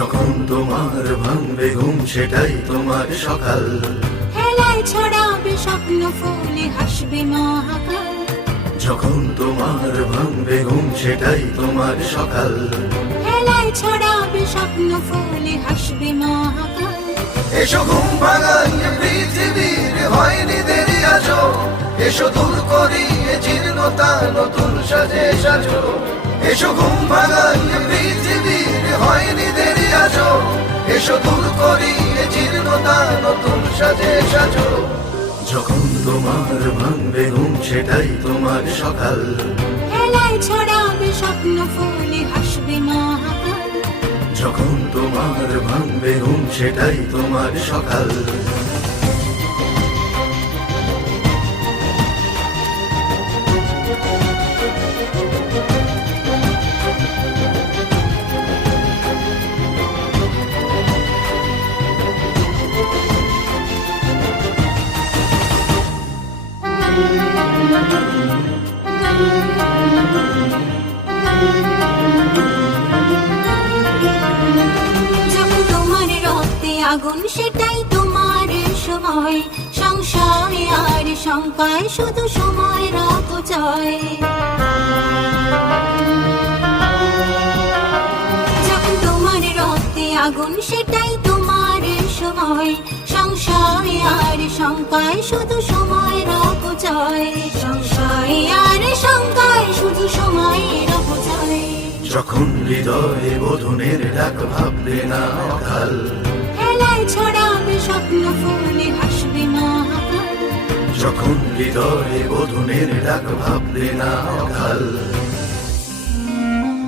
যখন তোমার ভাঙবে ঘুম সেটাই তোমার সকাল, হেলায় ছড়াবে স্বপ্ন ফুলে হাসবে মহাকাল। যখন তোমার ভাঙবে ঘুম সেটাই তোমার সকাল, হেলায় ছড়াবে স্বপ্ন ফুলে হাসবে মহাকাল। এসো ঘুম ভাঙাই পৃথিবীর হয়নি দেরি আজো, এসো দূর করি এ জীর্ণতা নতুন সাজে সাজো। এসো ঘুম ভাঙাই পৃথিবীর হয়নি দেরি আজো, এসো দূর করি এ জীর্ণতা নতুন সাজে সাজো। যখন তোমার ভাঙবে ঘুম সেটাই তোমার সকাল, হেলায় ছড়াবে স্বপ্ন ফুলে হাসবে মহাকাল। যখন তোমার ভাঙবে ঘুম সেটাই তোমার সকাল। যখন তোমার রক্তে আগুন সেটাই তোমার সময়, সংশয় আর শঙ্কায় শুধু সময়ের অপচয়। যখন তোমার রক্তে আগুন সেটাই তোমার সময়, সংশয় আর শঙ্কায় শুধু সময়ের অপচয়। সংশয় আর শঙ্কায় শুধু সময়ের অপচয়। যখন হৃদয়ে বোধনের ডাক ভাববে না অকাল, হেলায় ছড়াবে স্বপ্ন ফুলে হাসবে মহাকাল। যখন হৃদয়ে বোধনের ডাক ভাববে না অকাল।